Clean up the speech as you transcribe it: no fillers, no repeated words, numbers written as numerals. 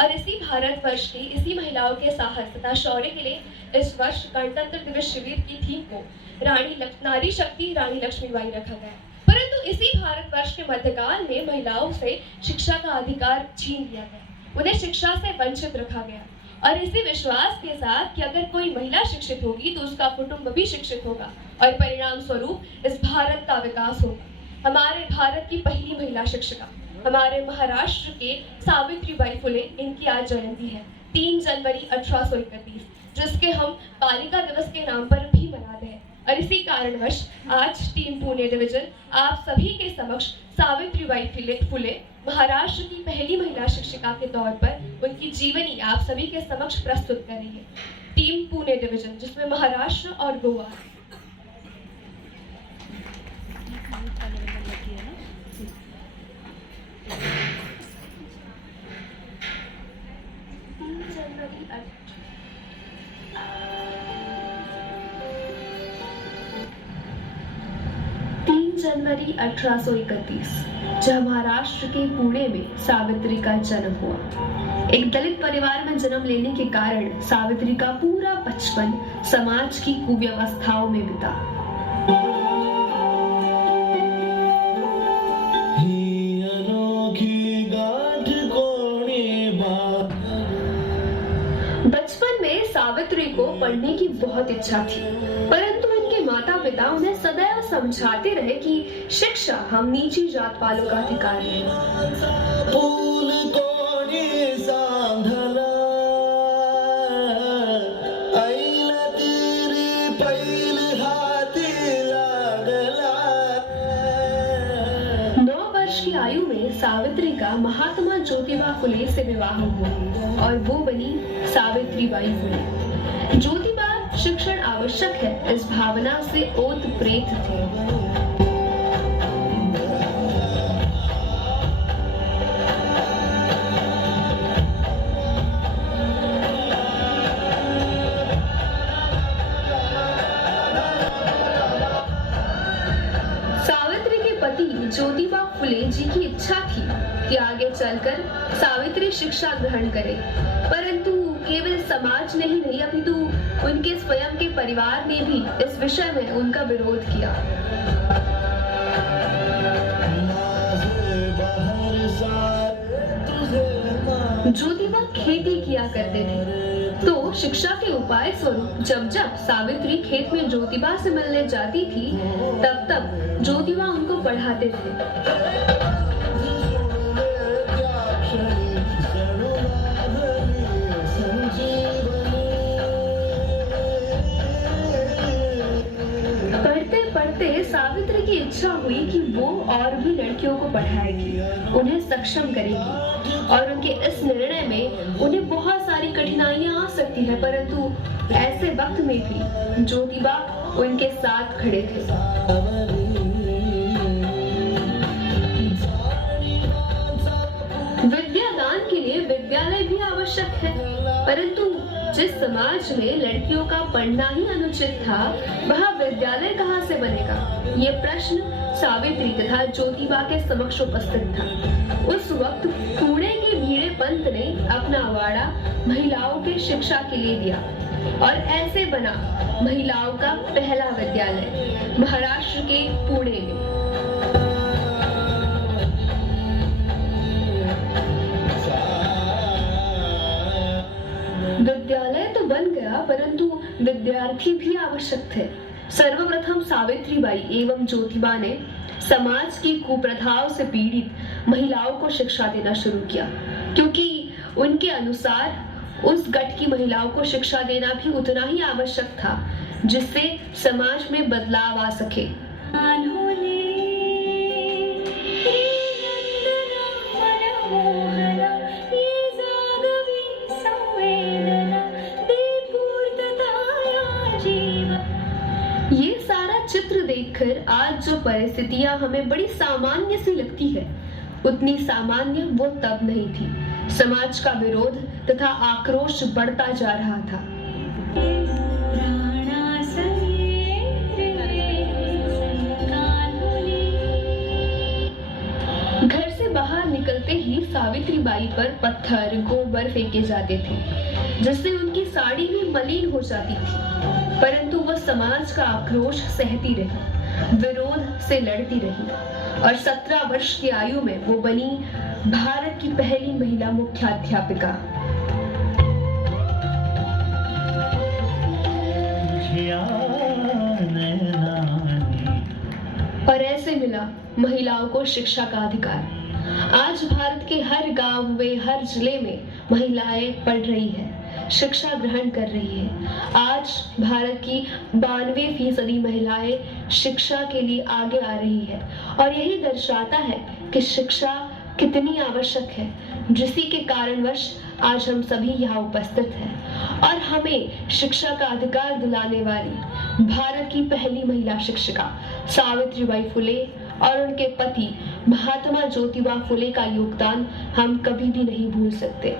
और इसी भारतवर्ष की इसी महिलाओं के साहस तथा शौर्य के लिए इस वर्ष गणतंत्र दिवस शिविर की थीम को नारी शक्ति रानी लक्ष्मीबाई रखा गया। परंतु इसी भारतवर्ष के मध्यकाल में महिलाओं से शिक्षा का अधिकार छीन लिया गया, उन्हें शिक्षा से वंचित रखा गया और इसी विश्वास के साथ कि अगर कोई महिला शिक्षित होगी तो उसका कुटुंब भी शिक्षित होगा और परिणाम स्वरूप इस भारत का विकास होगा। हमारे भारत की पहली महिला शिक्षिका हमारे महाराष्ट्र के सावित्रीबाई फुले, इनकी आज जयंती है 3 जनवरी 1831, जिसके हम बालिका दिवस के नाम पर भी मनाते हैं। और इसी कारणवश आज टीम पुणे डिवीजन आप सभी के समक्ष सावित्रीबाई फुले महाराष्ट्र की पहली महिला शिक्षिका के तौर पर उनकी जीवनी आप सभी के समक्ष प्रस्तुत कर रही है। टीम पुणे डिवीजन जिसमें महाराष्ट्र और गोवा 3 जनवरी 1831 जब महाराष्ट्र के पुणे में सावित्री का जन्म हुआ। एक दलित परिवार में जन्म लेने के कारण सावित्री का पूरा बचपन समाज की कुव्यवस्थाओं में बिता। बचपन में सावित्री को पढ़ने की बहुत इच्छा थी, परंतु उनके माता पिता उन्हें सदैव समझाते रहे कि शिक्षा हम नीची जात वालों का अधिकार है। की आयु में सावित्री का महात्मा ज्योतिबा फुले से विवाह हुआ और वो बनी सावित्रीबाई फुले। ज्योतिबा शिक्षण आवश्यक है इस भावना से ओतप्रोत थे। ज्योतिबा फुले जी की इच्छा थी कि आगे चलकर सावित्री शिक्षा ग्रहण करे, परंतु केवल समाज ने ही नहीं अपितु उनके स्वयं के परिवार ने भी इस विषय में उनका विरोध किया। ज्योतिबा खेती किया करते थे, तो शिक्षा के उपाय स्वरूप जब जब सावित्री खेत में ज्योतिबा से मिलने जाती थी तब तब ज्योतिबा उनको पढ़ाते थे। पढ़ते पढ़ते सावित्री की इच्छा हुई कि वो और भी लड़कियों को पढ़ाएगी, उन्हें सक्षम करेगी और उनके इस निर्णय में उन्हें बहुत सारी कठिनाइयां आ सकती है, परंतु ऐसे वक्त में भी ज्योतिबा उनके साथ खड़े थे। विद्यादान के लिए विद्यालय भी आवश्यक है, परंतु जिस समाज में लड़कियों का पढ़ना ही अनुचित था वह विद्यालय कहाँ से बनेगा? ये प्रश्न सावित्री तथा ज्योतिबा के समक्ष उपस्थित था। उस वक्त पुणे के भीड़े पंत ने अपना वाड़ा महिलाओं के शिक्षा के लिए दिया और ऐसे बना महिलाओं का पहला विद्यालय महाराष्ट्र के पुणे में। विद्यालय तो बन गया, परंतु विद्यार्थी भी आवश्यक थे। सर्वप्रथम सावित्रीबाई एवं ज्योतिबा ने समाज की कुप्रथाओं से पीड़ित महिलाओं को शिक्षा देना शुरू किया, क्योंकि उनके अनुसार उस गट की महिलाओं को शिक्षा देना भी उतना ही आवश्यक था जिससे समाज में बदलाव आ सके। ये सारा चित्र देखकर आज जो परिस्थितियां हमें बड़ी सामान्य सी लगती है, उतनी सामान्य वो तब नहीं थी। समाज का विरोध तथा आक्रोश बढ़ता जा रहा था। घर से बाहर निकलते करते ही सावित्रीबाई पर पत्थर गोबर फेंके जाते थे, जिससे उनकी साड़ी भी मलिन हो जाती थी। परंतु वह समाज का आक्रोश सहती रही, विरोध से लड़ती रही और 17 वर्ष की आयु में वो बनी भारत की पहली महिला मुख्याध्यापिका। और ऐसे मिला महिलाओं को शिक्षा का अधिकार। आज भारत के हर गांव में, हर जिले में महिलाएं पढ़ रही हैं, शिक्षा ग्रहण कर रही है। आज भारत की 92% महिलाएं शिक्षा के लिए आगे आ रही है और यही दर्शाता है कि शिक्षा कितनी आवश्यक है, जिसी के कारणवश आज हम सभी यहाँ उपस्थित हैं और हमें शिक्षा का अधिकार दिलाने वाली भारत की पहली महिला शिक्षिका सावित्रीबाई फुले और उनके पति महात्मा ज्योतिबा फुले का योगदान हम कभी भी नहीं भूल सकते।